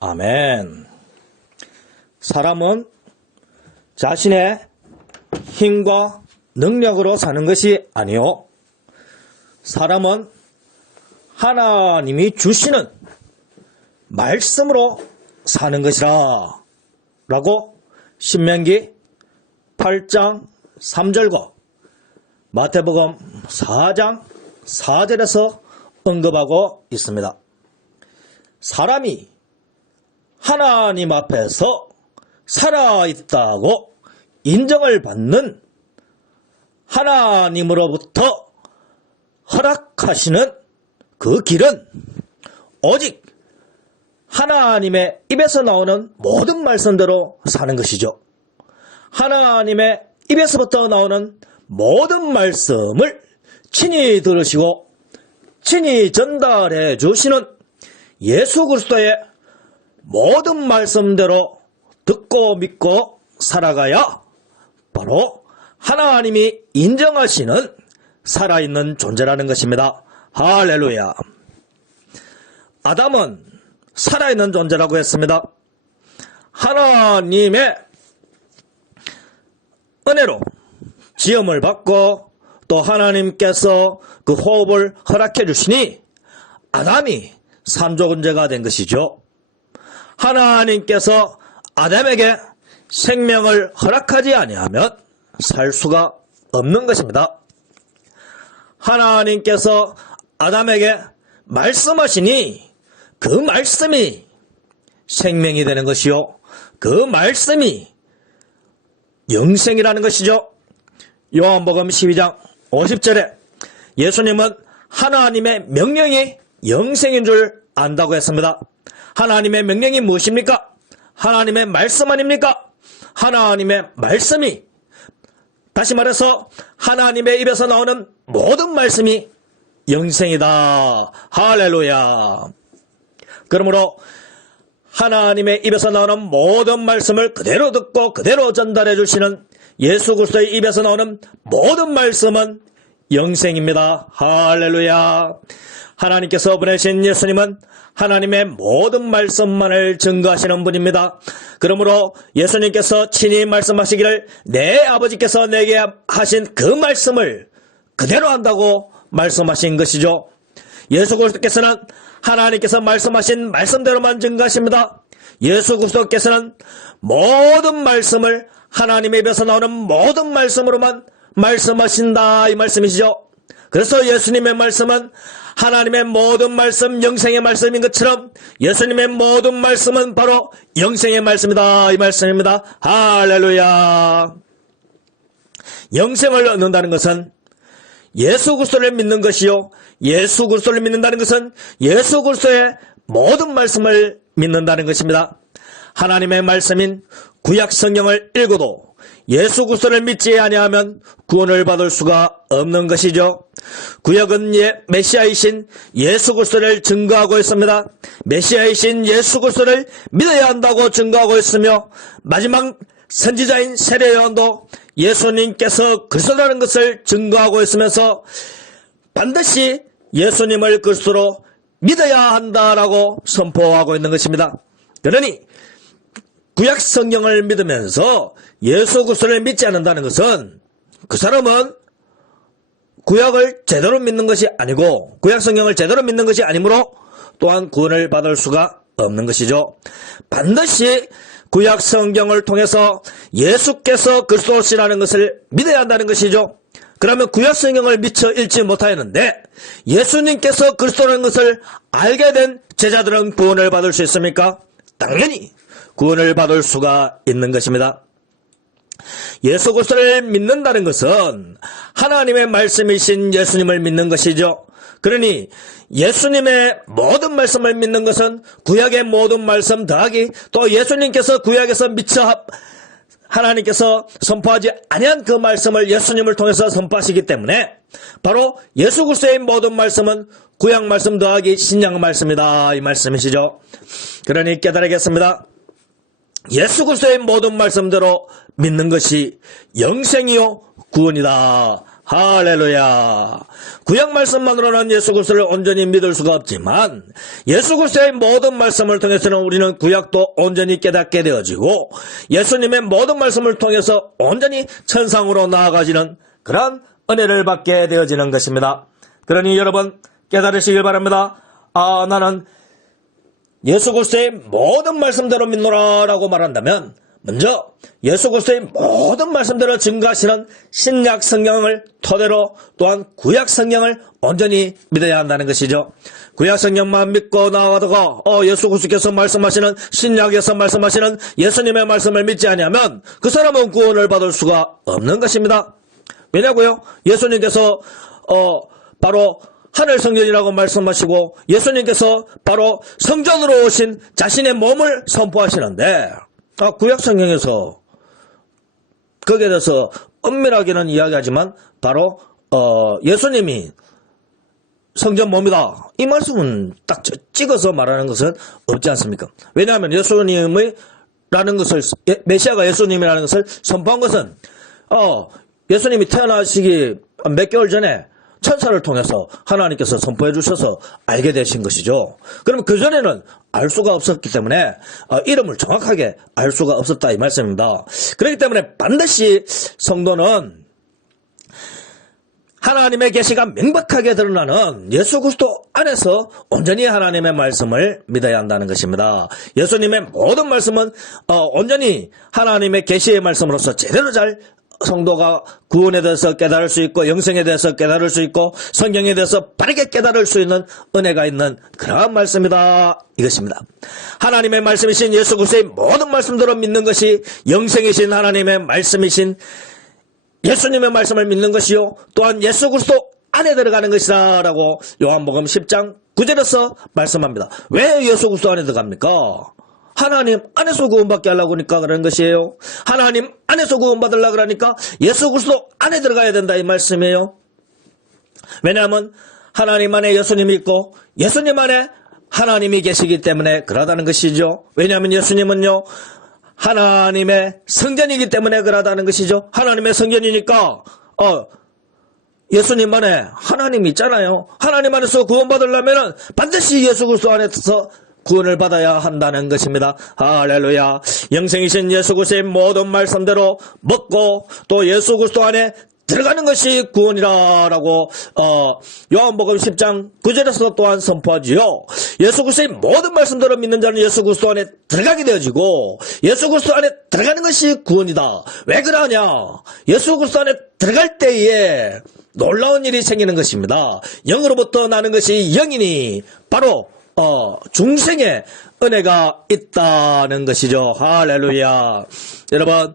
아멘. 사람은 자신의 힘과 능력으로 사는 것이 아니요, 사람은 하나님이 주시는 말씀으로 사는 것이라 라고 신명기 8장 3절과 마태복음 4장 4절에서 언급하고 있습니다. 사람이 하나님 앞에서 살아있다고 인정을 받는 하나님으로부터 허락하시는 그 길은 오직 하나님의 입에서 나오는 모든 말씀대로 사는 것이죠. 하나님의 입에서부터 나오는 모든 말씀을 친히 들으시고 친히 전달해 주시는 예수 그리스도의 모든 말씀대로 듣고 믿고 살아가야 바로 하나님이 인정하시는 살아있는 존재라는 것입니다. 할렐루야. 아담은 살아있는 존재라고 했습니다. 하나님의 은혜로 지음을 받고 또 하나님께서 그 호흡을 허락해 주시니 아담이 산조근제가 된 것이죠. 하나님께서 아담에게 생명을 허락하지 아니하면 살 수가 없는 것입니다. 하나님께서 아담에게 말씀하시니 그 말씀이 생명이 되는 것이요, 그 말씀이 영생이라는 것이죠. 요한복음 12장 50절에 예수님은 하나님의 명령이 영생인 줄 안다고 했습니다. 하나님의 명령이 무엇입니까? 하나님의 말씀 아닙니까? 하나님의 말씀이, 다시 말해서 하나님의 입에서 나오는 모든 말씀이 영생이다. 할렐루야. 그러므로 하나님의 입에서 나오는 모든 말씀을 그대로 듣고 그대로 전달해 주시는 예수 그리스도의 입에서 나오는 모든 말씀은 영생입니다. 할렐루야. 하나님께서 보내신 예수님은 하나님의 모든 말씀만을 증거하시는 분입니다. 그러므로 예수님께서 친히 말씀하시기를 내 아버지께서 내게 하신 그 말씀을 그대로 한다고 말씀하신 것이죠. 예수 그리스도께서는 하나님께서 말씀하신 말씀대로만 증거하십니다. 예수 그리스도께서는 모든 말씀을 하나님의 입에서 나오는 모든 말씀으로만 말씀하신다, 이 말씀이시죠. 그래서 예수님의 말씀은 하나님의 모든 말씀, 영생의 말씀인 것처럼 예수님의 모든 말씀은 바로 영생의 말씀이다, 이 말씀입니다. 할렐루야. 영생을 얻는다는 것은 예수 그리스도를 믿는 것이요, 예수 그리스도를 믿는다는 것은 예수 그리스도의 모든 말씀을 믿는다는 것입니다. 하나님의 말씀인 구약 성경을 읽어도 예수 그리스도를 믿지 아니하면 구원을 받을 수가 없는 것이죠. 구약은 메시아이신 예수 그리스도를 증거하고 있습니다. 메시아이신 예수 그리스도를 믿어야 한다고 증거하고 있으며, 마지막 선지자인 세례 요한도 예수님께서 그리스도라는 것을 증거하고 있으면서 반드시 예수님을 그리스도로 믿어야 한다라고 선포하고 있는 것입니다. 그러니 구약 성경을 믿으면서 예수 그리스도를 믿지 않는다는 것은 그 사람은 구약을 제대로 믿는 것이 아니고 구약 성경을 제대로 믿는 것이 아니므로 또한 구원을 받을 수가 없는 것이죠. 반드시 구약 성경을 통해서 예수께서 그리스도시라는 것을 믿어야 한다는 것이죠. 그러면 구약 성경을 미처 읽지 못하였는데 예수님께서 그리스도라는 것을 알게 된 제자들은 구원을 받을 수 있습니까? 당연히 구원을 받을 수가 있는 것입니다. 예수 그리스도를 믿는다는 것은 하나님의 말씀이신 예수님을 믿는 것이죠. 그러니 예수님의 모든 말씀을 믿는 것은 구약의 모든 말씀 더하기 또 예수님께서 구약에서 미처 하나님께서 선포하지 아니한 그 말씀을 예수님을 통해서 선포하시기 때문에 바로 예수 그리스도의 모든 말씀은 구약 말씀 더하기 신약 말씀이다, 이 말씀이시죠. 그러니 깨달으겠습니다. 예수 그리스도의 모든 말씀대로 믿는 것이 영생이요 구원이다. 할렐루야. 구약 말씀만으로는 예수 그리스도를 온전히 믿을 수가 없지만 예수 그리스도의 모든 말씀을 통해서는 우리는 구약도 온전히 깨닫게 되어지고 예수님의 모든 말씀을 통해서 온전히 천상으로 나아가지는 그런 은혜를 받게 되어지는 것입니다. 그러니 여러분 깨달으시길 바랍니다. 나는 예수 그리스도의 모든 말씀대로 믿노라 라고 말한다면 먼저 예수 그리스도의 모든 말씀대로 증거하시는 신약 성경을 토대로 또한 구약 성경을 온전히 믿어야 한다는 것이죠. 구약 성경만 믿고 나와다가 예수 그리스도께서 말씀하시는 신약에서 말씀하시는 예수님의 말씀을 믿지 않으면 그 사람은 구원을 받을 수가 없는 것입니다. 왜냐고요? 예수님께서 바로 하늘 성전이라고 말씀하시고 예수님께서 바로 성전으로 오신 자신의 몸을 선포하시는데 구약 성경에서 거기에 대해서 엄밀하게는 이야기하지만 바로 예수님이 성전 몸이다. 이 말씀은 딱 찍어서 말하는 것은 없지 않습니까? 왜냐하면 예수님이라는 것을 메시아가 예수님이라는 것을 선포한 것은 예수님이 태어나시기 몇 개월 전에 천사를 통해서 하나님께서 선포해 주셔서 알게 되신 것이죠. 그러면 그전에는 알 수가 없었기 때문에 이름을 정확하게 알 수가 없었다 이 말씀입니다. 그렇기 때문에 반드시 성도는 하나님의 계시가 명백하게 드러나는 예수 그리스도 안에서 온전히 하나님의 말씀을 믿어야 한다는 것입니다. 예수님의 모든 말씀은 온전히 하나님의 계시의 말씀으로서 제대로 잘 성도가 구원에 대해서 깨달을 수 있고 영생에 대해서 깨달을 수 있고 성경에 대해서 바르게 깨달을 수 있는 은혜가 있는 그러한 말씀이다 이것입니다. 하나님의 말씀이신 예수 그리스도의 모든 말씀대로 믿는 것이 영생이신 하나님의 말씀이신 예수님의 말씀을 믿는 것이요 또한 예수 그리스도 안에 들어가는 것이다 라고 요한복음 10장 9절에서 말씀합니다. 왜 예수 그리스도 안에 들어갑니까? 하나님 안에서 구원받게 하려고 하니까 그런 것이에요. 하나님 안에서 구원받으려고 그러니까 예수 그리스도 안에 들어가야 된다 이 말씀이에요. 왜냐하면 하나님 안에 예수님이 있고 예수님 안에 하나님이 계시기 때문에 그러다는 것이죠. 왜냐하면 예수님은요 하나님의 성전이기 때문에 그러다는 것이죠. 하나님의 성전이니까 예수님 안에 하나님이 있잖아요. 하나님 안에서 구원받으려면 반드시 예수 그리스도 안에서 구원을 받아야 한다는 것입니다. 할렐루야. 영생이신 예수 그리스도의 모든 말씀대로 먹고 또 예수 그리스도 안에 들어가는 것이 구원이라고 요한복음 10장 9절에서 또한 선포하지요. 예수 그리스도의 모든 말씀대로 믿는 자는 예수 그리스도 안에 들어가게 되어지고 예수 그리스도 안에 들어가는 것이 구원이다. 왜 그러냐? 예수 그리스도 안에 들어갈 때에 놀라운 일이 생기는 것입니다. 영으로부터 나는 것이 영이니 바로 중생의 은혜가 있다는 것이죠. 할렐루야. 여러분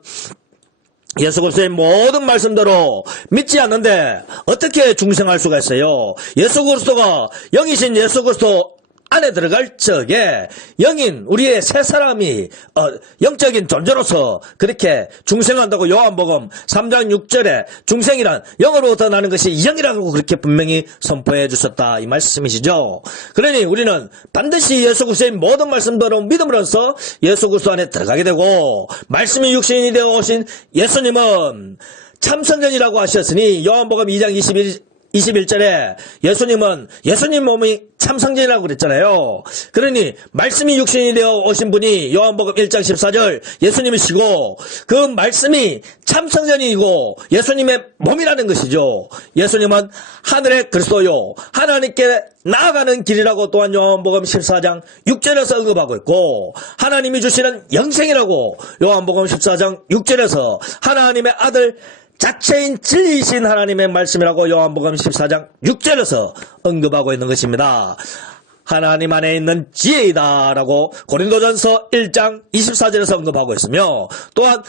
예수 그리스도의 모든 말씀대로 믿지 않는데 어떻게 중생할 수가 있어요? 예수 그리스도가 영이신 예수 그리스도 안에 들어갈 적에 영인 우리의 새 사람이 영적인 존재로서 그렇게 중생한다고 요한복음 3장 6절에 중생이란 영으로부터 나는 것이 영이라고 그렇게 분명히 선포해 주셨다 이 말씀이시죠. 그러니 우리는 반드시 예수 그리스도의 모든 말씀대로 믿음으로써 예수 그리스도 안에 들어가게 되고 말씀이 육신이 되어 오신 예수님은 참성전이라고 하셨으니 요한복음 2장 21절에 예수님은 예수님 몸이 참성전이라고 그랬잖아요. 그러니 말씀이 육신이 되어 오신 분이 요한복음 1장 14절 예수님이시고 그 말씀이 참성전이고 예수님의 몸이라는 것이죠. 예수님은 하늘의 그리스도요 하나님께 나아가는 길이라고 또한 요한복음 14장 6절에서 언급하고 있고 하나님이 주시는 영생이라고 요한복음 14장 6절에서 하나님의 아들 자체인 진리이신 하나님의 말씀이라고 요한복음 14장 6절에서 언급하고 있는 것입니다. 하나님 안에 있는 지혜이다라고 고린도전서 1장 24절에서 언급하고 있으며 또한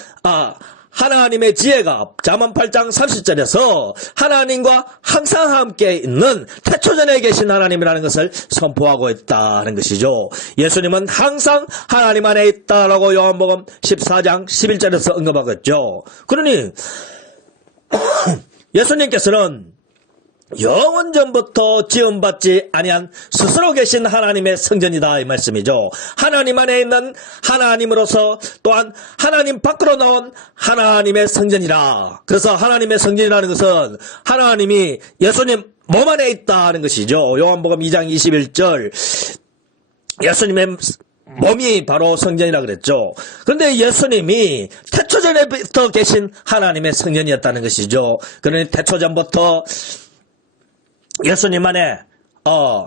하나님의 지혜가 잠언 8장 30절에서 하나님과 항상 함께 있는 태초전에 계신 하나님이라는 것을 선포하고 있다는 것이죠. 예수님은 항상 하나님 안에 있다라고 요한복음 14장 11절에서 언급하고 있죠. 그러니 예수님께서는 영원전부터 지음받지 아니한 스스로 계신 하나님의 성전이다 이 말씀이죠. 하나님 안에 있는 하나님으로서 또한 하나님 밖으로 나온 하나님의 성전이라. 그래서 하나님의 성전이라는 것은 하나님이 예수님 몸 안에 있다는 것이죠. 요한복음 2장 21절 예수님의 몸이 바로 성전이라 그랬죠. 그런데 예수님이 태초전에부터 계신 하나님의 성전이었다는 것이죠. 그러니 태초전부터 예수님 안에,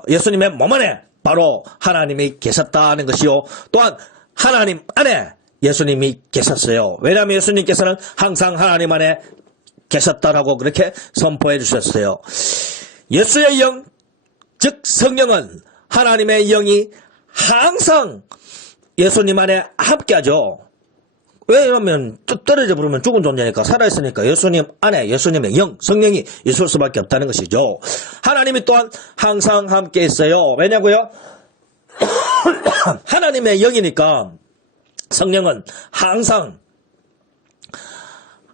예수님의 몸 안에 바로 하나님이 계셨다는 것이요. 또한 하나님 안에 예수님이 계셨어요. 왜냐하면 예수님께서는 항상 하나님 안에 계셨다라고 그렇게 선포해 주셨어요. 예수의 영, 즉 성령은 하나님의 영이 항상 예수님 안에 함께하죠. 왜냐하면 떨어져 버리면 죽은 존재니까 살아있으니까 예수님 안에 예수님의 영, 성령이 있을 수밖에 없다는 것이죠. 하나님이 또한 항상 함께 있어요. 왜냐고요? 하나님의 영이니까 성령은 항상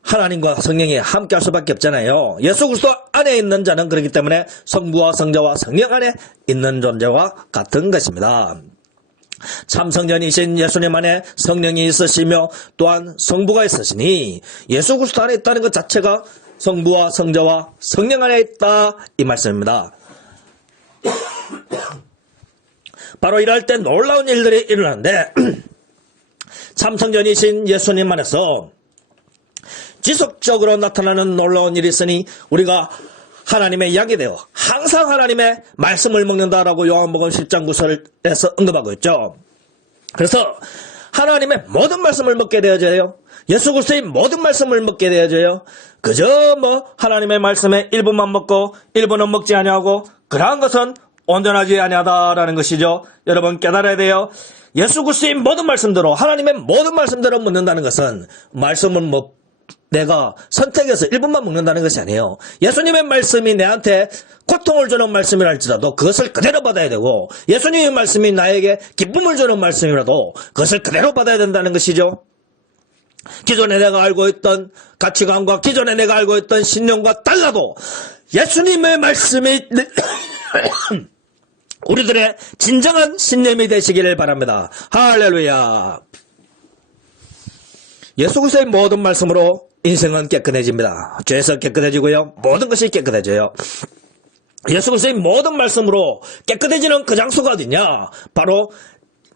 하나님과 성령이 함께 할 수밖에 없잖아요. 예수 그리스도 안에 있는 자는 그렇기 때문에 성부와 성자와 성령 안에 있는 존재와 같은 것입니다. 참성전이신 예수님 안에 성령이 있으시며 또한 성부가 있으시니 예수 그리스도 안에 있다는 것 자체가 성부와 성자와 성령 안에 있다 이 말씀입니다. 바로 이럴 때 놀라운 일들이 일어나는데 참성전이신 예수님 안에서 지속적으로 나타나는 놀라운 일이 있으니 우리가 하나님의 양이 되어 항상 하나님의 말씀을 먹는다라고 요한복음 10장 9절에서 언급하고 있죠. 그래서 하나님의 모든 말씀을 먹게 되어져요. 예수 그리스도의 모든 말씀을 먹게 되어져요. 그저 하나님의 말씀의 일부만 먹고 일부는 먹지 아니하고 그러한 것은 온전하지 아니하다라는 것이죠. 여러분 깨달아야 돼요. 예수 그리스도의 모든 말씀대로 하나님의 모든 말씀대로 먹는다는 것은 말씀은 내가 선택해서 1분만 먹는다는 것이 아니에요. 예수님의 말씀이 내한테 고통을 주는 말씀이라 할지라도 그것을 그대로 받아야 되고 예수님의 말씀이 나에게 기쁨을 주는 말씀이라도 그것을 그대로 받아야 된다는 것이죠. 기존에 내가 알고 있던 가치관과 기존에 내가 알고 있던 신념과 달라도 예수님의 말씀이 우리들의 진정한 신념이 되시기를 바랍니다. 할렐루야. 예수 그리스도의 모든 말씀으로 인생은 깨끗해집니다. 죄에서 깨끗해지고요. 모든 것이 깨끗해져요. 예수 그리스도의 모든 말씀으로 깨끗해지는 그 장소가 어디냐? 바로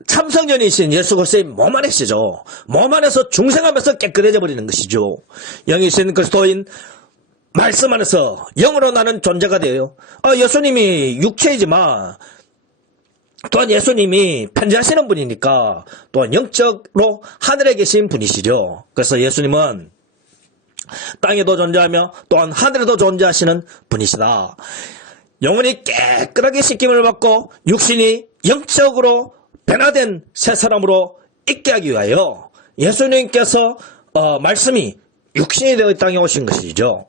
참성전이신 예수 그리스도의 몸 안에시죠. 몸 안에서 중생하면서 깨끗해져 버리는 것이죠. 영이신 그리스도인 말씀 안에서 영으로 나는 존재가 돼요. 예수님이 육체이지만 또한 예수님이 편지하시는 분이니까 또한 영적으로 하늘에 계신 분이시죠. 그래서 예수님은 땅에도 존재하며 또한 하늘에도 존재하시는 분이시다. 영혼이 깨끗하게 씻김을 받고 육신이 영적으로 변화된 새 사람으로 있게 하기 위하여 예수님께서 말씀이 육신이 되어 이 땅에 오신 것이죠.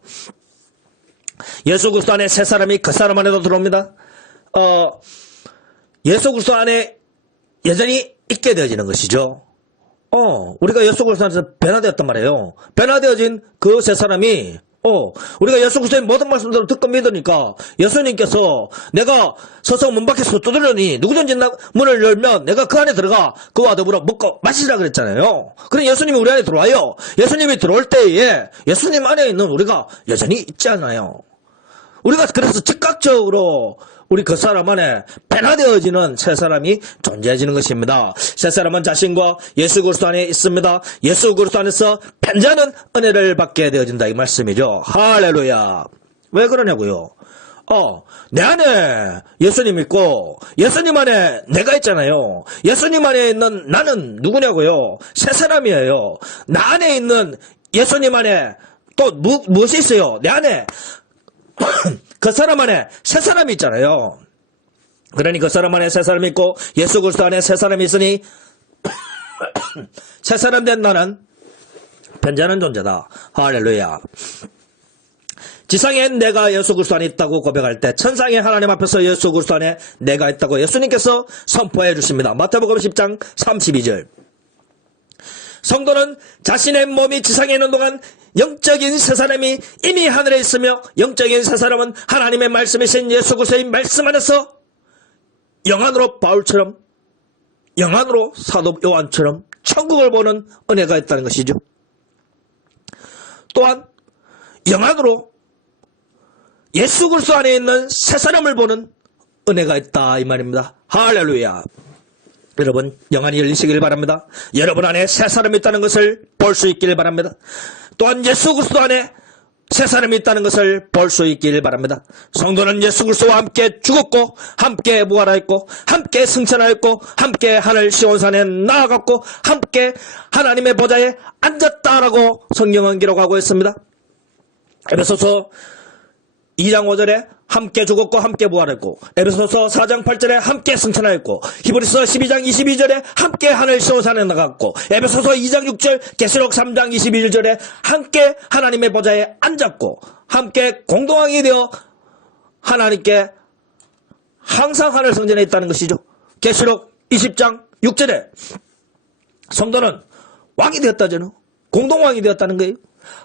예수 그리스도 안에 새 사람이 그 사람 안에도 들어옵니다. 예수 그리스도 안에 여전히 있게 되어지는 것이죠. 우리가 예수 그리스도 안에서 변화되었단 말이에요. 변화되어진 그 세 사람이 우리가 예수 그리스도의 모든 말씀대로 듣고 믿으니까 예수님께서 내가 서서 문 밖에서 두드려니 누구든지 문을 열면 내가 그 안에 들어가 그와 더불어 먹고 마시라 그랬잖아요. 그럼 예수님이 우리 안에 들어와요. 예수님이 들어올 때에 예수님 안에 있는 우리가 여전히 있지 않아요. 우리가 그래서 즉각적으로 우리 그 사람 안에 변화되어지는 새 사람이 존재해지는 것입니다. 새 사람은 자신과 예수 그리스도 안에 있습니다. 예수 그리스도 안에서 편지하는 은혜를 받게 되어진다 이 말씀이죠. 할렐루야. 왜 그러냐고요? 내 안에 예수님 있고 예수님 안에 내가 있잖아요. 예수님 안에 있는 나는 누구냐고요? 새 사람이에요. 나 안에 있는 예수님 안에 또 무엇이 있어요? 내 안에 그 사람 안에 새 사람이 있잖아요. 그러니 그 사람 안에 새 사람이 있고 예수 그리스도 안에 새 사람이 있으니 새 사람 된 나는 변자는 존재다. 할렐루야. 지상에 내가 예수 그리스도 안에 있다고 고백할 때 천상의 하나님 앞에서 예수 그리스도 안에 내가 있다고 예수님께서 선포해 주십니다. 마태복음 10장 32절. 성도는 자신의 몸이 지상에 있는 동안 영적인 새 사람이 이미 하늘에 있으며 영적인 새 사람은 하나님의 말씀이신 예수 그리스도의 말씀 안에서 영안으로 바울처럼 영안으로 사도 요한처럼 천국을 보는 은혜가 있다는 것이죠. 또한 영안으로 예수 그리스도 안에 있는 새 사람을 보는 은혜가 있다 이 말입니다. 할렐루야. 여러분 영안이 열리시길 바랍니다. 여러분 안에 새 사람이 있다는 것을 볼 수 있기를 바랍니다. 또한 예수 그리스도 안에 새 사람이 있다는 것을 볼 수 있기를 바랍니다. 성도는 예수 그리스도와 함께 죽었고 함께 부활하였고 함께 승천하였고 함께 하늘 시온산에 나아갔고 함께 하나님의 보좌에 앉았다라고 성경은 기록하고 있습니다. 에베소서 2장 5절에 함께 죽었고 함께 부활했고 에베소서 4장 8절에 함께 승천하였고 히브리서 12장 22절에 함께 하늘 시온산에 나갔고 에베소서 2장 6절 계시록 3장 21절에 함께 하나님의 보좌에 앉았고 함께 공동왕이 되어 하나님께 항상 하늘 성전에 있다는 것이죠. 계시록 20장 6절에 성도는 왕이 되었다잖아요. 공동왕이 되었다는 거예요.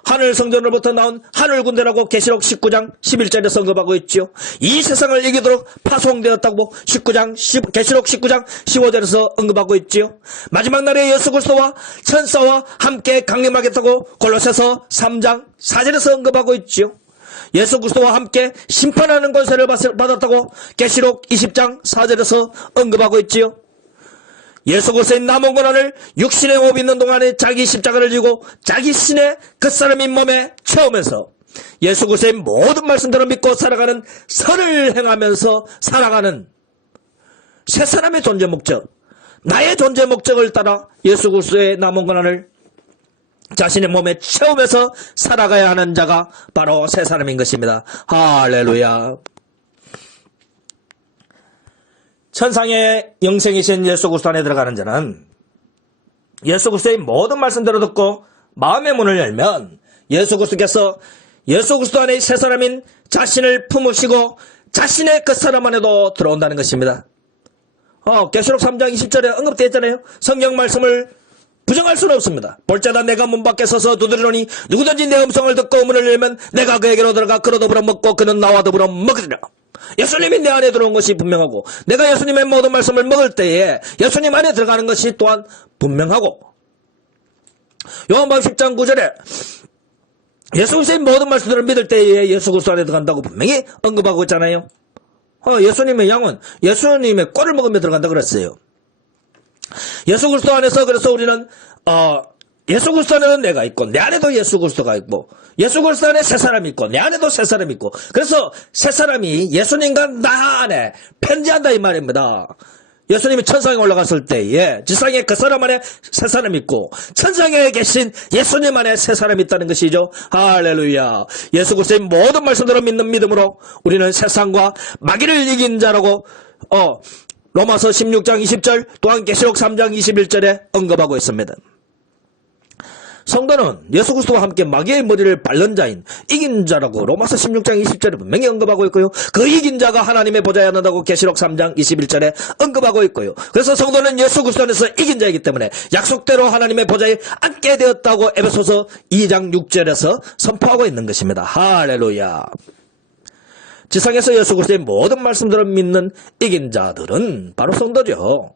하늘 성전으로부터 나온 하늘 군대라고 계시록 19장 11절에 언급하고 있죠. 이 세상을 이기도록 파송되었다고 계시록 19장 15절에서 언급하고 있지요. 마지막 날에 예수 그리스도와 천사와 함께 강림하겠다고 골로새서 3장 4절에서 언급하고 있지요. 예수 그리스도와 함께 심판하는 권세를 받았다고 계시록 20장 4절에서 언급하고 있지요. 예수 그리스도의 남은 고난을 육신의 호흡 있는 동안에 자기 십자가를 지고 자기 신의 그 사람의 몸에 채우면서 예수 그리스도의 모든 말씀대로 믿고 살아가는 선을 행하면서 살아가는 새 사람의 존재 목적, 나의 존재 목적을 따라 예수 그리스도의 남은 고난을 자신의 몸에 채우면서 살아가야 하는 자가 바로 새 사람인 것입니다. 할렐루야. 천상의 영생이신 예수 그리스도 안에 들어가는 자는 예수 그리스도의 모든 말씀대로 듣고 마음의 문을 열면 예수 그리스도께서 예수 그리스도 안에 새 사람인 자신을 품으시고 자신의 그 사람 안에도 들어온다는 것입니다. 계시록 3장 20절에 언급되어 있잖아요. 성경 말씀을 부정할 수는 없습니다. 볼자다 내가 문 밖에 서서 두드리노니 누구든지 내 음성을 듣고 문을 열면 내가 그에게로 들어가 그로 더불어 먹고 그는 나와 더불어 먹으리라. 예수님이 내 안에 들어온 것이 분명하고 내가 예수님의 모든 말씀을 먹을 때에 예수님 안에 들어가는 것이 또한 분명하고 요한복음 10장 9절에 예수 그리스도의 모든 말씀들을 믿을 때에 예수 그리스도 안에 들어간다고 분명히 언급하고 있잖아요. 예수님의 양은 예수님의 꼴을 먹으며 들어간다 그랬어요. 예수 그리스도 안에서 그래서 우리는 예수 그리스도 안에는 내가 있고 내 안에도 예수 그리스도가 있고 예수 그리스도 안에 새 사람이 있고 내 안에도 새 사람이 있고 그래서 새 사람이 예수님과 나 안에 편지한다 이 말입니다. 예수님이 천상에 올라갔을 때에 지상에 그 사람 안에 새 사람이 있고 천상에 계신 예수님 안에 새 사람이 있다는 것이죠. 할렐루야. 예수 그리스도의 모든 말씀대로 믿는 믿음으로 우리는 세상과 마귀를 이긴 자라고 로마서 16장 20절 또한 계시록 3장 21절에 언급하고 있습니다. 성도는 예수 그리스도와 함께 마귀의 머리를 밟는 자인 이긴 자라고 로마서 16장 20절에 분명히 언급하고 있고요. 그 이긴 자가 하나님의 보좌에 앉는다고 계시록 3장 21절에 언급하고 있고요. 그래서 성도는 예수 그리스도 안에서 이긴 자이기 때문에 약속대로 하나님의 보좌에 앉게 되었다고 에베소서 2장 6절에서 선포하고 있는 것입니다. 할렐루야. 지상에서 예수 그리스도의 모든 말씀들을 믿는 이긴 자들은 바로 성도죠.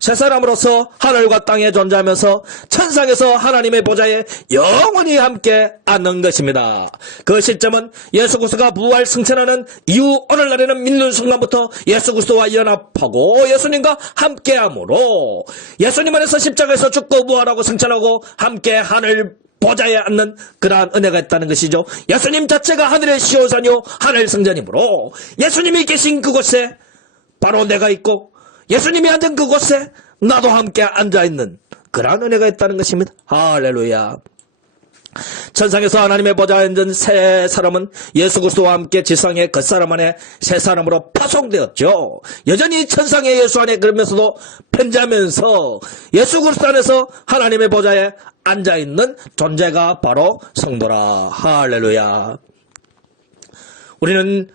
새 사람으로서 하늘과 땅에 존재하면서 천상에서 하나님의 보좌에 영원히 함께 앉는 것입니다. 그 시점은 예수 그리스도가 부활 승천하는 이후 오늘날에는 믿는 순간부터 예수 그리스도와 연합하고 예수님과 함께함으로 예수님 안에서 십자가에서 죽고 부활하고 승천하고 함께 하늘 보좌에 앉는 그러한 은혜가 있다는 것이죠. 예수님 자체가 하늘의 시온산이요 하늘 성전이므로 예수님이 계신 그곳에 바로 내가 있고 예수님이 앉은 그곳에 나도 함께 앉아있는 그러한 은혜가 있다는 것입니다. 할렐루야. 천상에서 하나님의 보좌에 앉은 새 사람은 예수 그리스도와 함께 지상의 그 사람 안에 새 사람으로 파송되었죠. 여전히 천상의 예수 안에 그러면서도 편지하면서 예수 그리스도 안에서 하나님의 보좌에 앉아있는 존재가 바로 성도라. 할렐루야. 우리는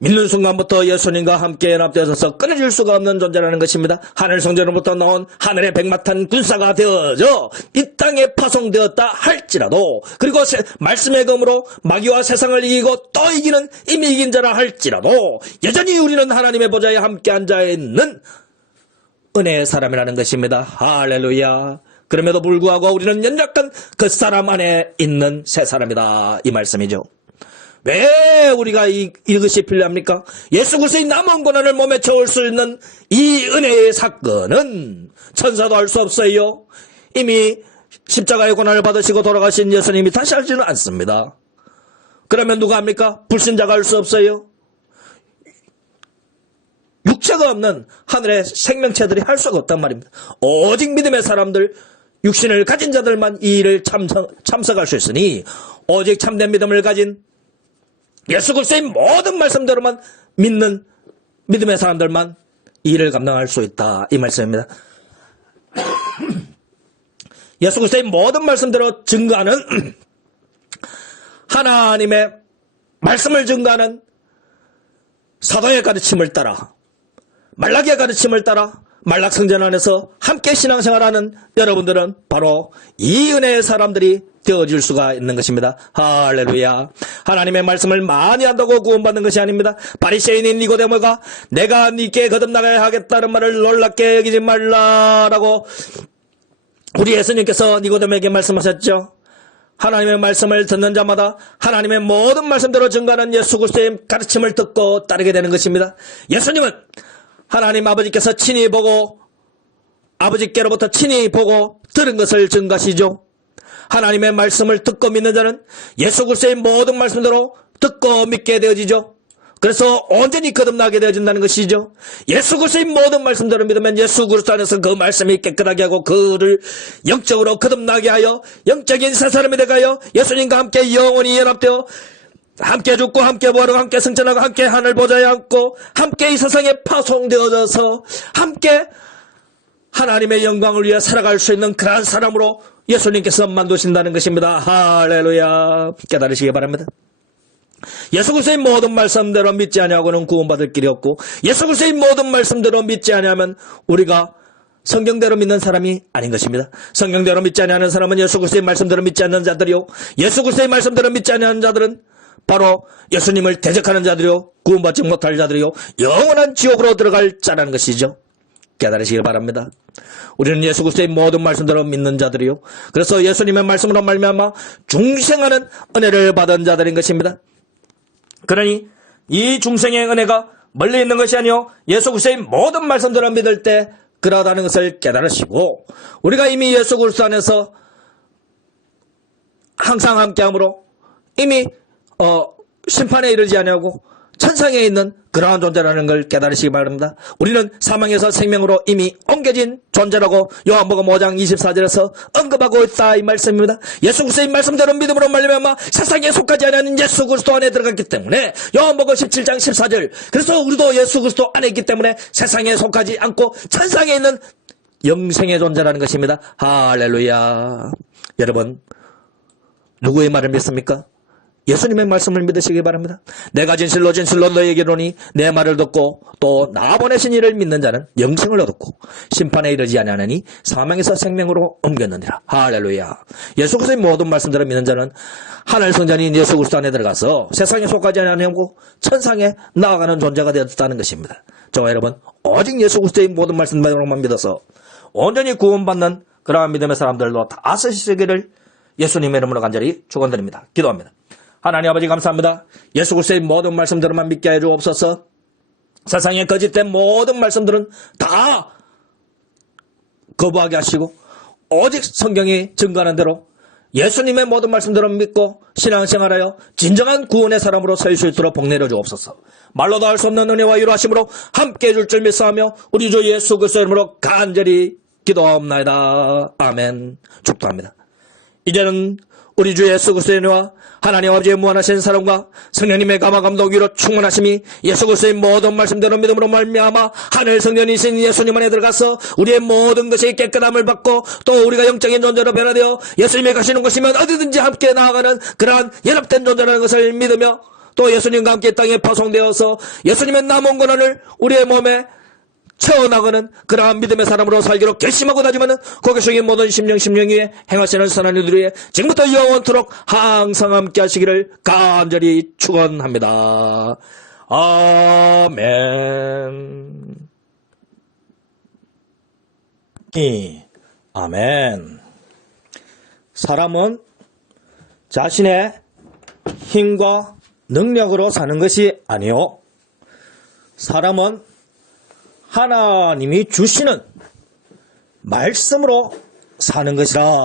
믿는 순간부터 예수님과 함께 연합되어서 끊어질 수가 없는 존재라는 것입니다. 하늘 성전으로부터 나온 하늘의 백마탄 군사가 되어져 이 땅에 파송되었다 할지라도, 그리고 말씀의 검으로 마귀와 세상을 이기고 또 이기는 이미 이긴 자라 할지라도 여전히 우리는 하나님의 보좌에 함께 앉아있는 은혜의 사람이라는 것입니다. 할렐루야. 그럼에도 불구하고 우리는 연약한 그 사람 안에 있는 새 사람이다, 이 말씀이죠. 왜 우리가 이것이 필요합니까? 예수 그리스도의 남은 고난을 몸에 채울 수 있는 이 은혜의 사건은 천사도 알 수 없어요. 이미 십자가의 고난을 받으시고 돌아가신 예수님이 다시 알지는 않습니다. 그러면 누가 합니까? 불신자가 알 수 없어요. 육체가 없는 하늘의 생명체들이 할 수가 없단 말입니다. 오직 믿음의 사람들, 육신을 가진 자들만 이 일을 참석할 수 있으니, 오직 참된 믿음을 가진 예수 그리스도의 모든 말씀대로만 믿는 믿음의 사람들만 이 일을 감당할 수 있다, 이 말씀입니다. 예수 그리스도의 모든 말씀대로 증거하는 하나님의 말씀을 증거하는 사도의 가르침을 따라, 말라기의 가르침을 따라 말락 성전 안에서 함께 신앙생활하는 여러분들은 바로 이 은혜의 사람들이 되어질 수가 있는 것입니다. 할렐루야. 하나님의 말씀을 많이 한다고 구원받는 것이 아닙니다. 바리새인인 니고데모가 내가 네게 거듭나가야 하겠다는 말을 놀랍게 여기지 말라라고 우리 예수님께서 니고데모에게 말씀하셨죠. 하나님의 말씀을 듣는 자마다 하나님의 모든 말씀대로 증거하는 예수 그리스도의 가르침을 듣고 따르게 되는 것입니다. 예수님은 하나님 아버지께서 친히 보고, 아버지께로부터 친히 보고 들은 것을 증거하시죠. 하나님의 말씀을 듣고 믿는 자는 예수 그리스도의 모든 말씀대로 듣고 믿게 되어지죠. 그래서 온전히 거듭나게 되어진다는 것이죠. 예수 그리스도의 모든 말씀대로 믿으면 예수 그리스도 안에서 그 말씀이 깨끗하게 하고 그를 영적으로 거듭나게 하여 영적인 새 사람이 되가여 예수님과 함께 영원히 연합되어 함께 죽고 함께 부활하고 함께 승천하고 함께 하늘 보좌에 앉고 함께 이 세상에 파송되어져서 함께 하나님의 영광을 위해 살아갈 수 있는 그러한 사람으로 예수님께서 만드신다는 것입니다. 할렐루야. 깨달으시기 바랍니다. 예수 그리스도의 모든 말씀대로 믿지 아니하고는 구원받을 길이 없고, 예수 그리스도의 모든 말씀대로 믿지 아니하면 우리가 성경대로 믿는 사람이 아닌 것입니다. 성경대로 믿지 아니하는 사람은 예수 그리스도의 말씀대로 믿지 않는 자들이요, 예수 그리스도의 말씀대로 믿지 아니하는 자들은 바로 예수님을 대적하는 자들이요, 구원받지 못할 자들이요, 영원한 지옥으로 들어갈 자라는 것이죠. 깨달으시길 바랍니다. 우리는 예수 그리스도의 모든 말씀대로 믿는 자들이요, 그래서 예수님의 말씀으로 말미암아 중생하는 은혜를 받은 자들인 것입니다. 그러니 이 중생의 은혜가 멀리 있는 것이 아니요, 예수 그리스도의 모든 말씀대로 믿을 때 그러하다는 것을 깨달으시고, 우리가 이미 예수 그리스도 안에서 항상 함께함으로 이미 심판에 이르지 아니하고 천상에 있는 그러한 존재라는 걸 깨달으시기 바랍니다. 우리는 사망에서 생명으로 이미 옮겨진 존재라고 요한복음 5장 24절에서 언급하고 있다, 이 말씀입니다. 예수 그리스도의 말씀대로 믿음으로 말미암아 세상에 속하지 않은 예수 그리스도 안에 들어갔기 때문에, 요한복음 17장 14절, 그래서 우리도 예수 그리스도 안에 있기 때문에 세상에 속하지 않고 천상에 있는 영생의 존재라는 것입니다. 할렐루야. 여러분, 누구의 말을 믿습니까? 예수님의 말씀을 믿으시기 바랍니다. 내가 진실로 진실로 너희에게 이르노니 내 말을 듣고 또 나 보내신 이를 믿는 자는 영생을 얻었고 심판에 이르지 아니하나니 사망에서 생명으로 옮겼느니라. 할렐루야. 예수 그리스도의 모든 말씀대로 믿는 자는 하늘 성전인 예수 그리스도 안에 들어가서 세상에 속하지 아니하고 천상에 나아가는 존재가 되었다는 것입니다. 저와 여러분, 오직 예수 그리스도의 모든 말씀대로만 믿어서 온전히 구원받는 그러한 믿음의 사람들도 다 쓰시기를 예수님의 이름으로 간절히 축원드립니다. 기도합니다. 하나님 아버지 감사합니다. 예수 그리스도의 모든 말씀대로만 믿게 해 주옵소서. 세상에 거짓된 모든 말씀들은 다 거부하게 하시고 오직 성경이 증거하는 대로 예수님의 모든 말씀대로 믿고 신앙생활하여 진정한 구원의 사람으로 설 수 있도록 복내려 주옵소서. 말로도 할 수 없는 은혜와 위로하심으로 함께해 줄 줄 믿사하며 우리 주 예수 그리스도의 이름으로 간절히 기도하옵나이다. 아멘. 축도합니다. 이제는 우리 주 예수 그리스도의 은혜와 하나님 아버지의 무한하신 사랑과 성령님의 감화 감동 위로 충만하심이 예수 그리스도의 모든 말씀대로 믿음으로 말미암아 하늘 성전이신 예수님 안에 들어가서 우리의 모든 것이 깨끗함을 받고 또 우리가 영적인 존재로 변화되어 예수님이 가시는 곳이면 어디든지 함께 나아가는 그러한 연합된 존재라는 것을 믿으며 또 예수님과 함께 땅에 파송되어서 예수님의 남은 권한을 우리의 몸에 채워나가는 그러한 믿음의 사람으로 살기로 결심하고 다짐하는 고객성의 모든 심령 위에 행하시는 선한 이들이 지금부터 영원토록 항상 함께 하시기를 간절히 축원합니다. 아멘. 아멘. 사람은 자신의 힘과 능력으로 사는 것이 아니요, 사람은 하나님이 주시는 말씀으로 사는 것이라.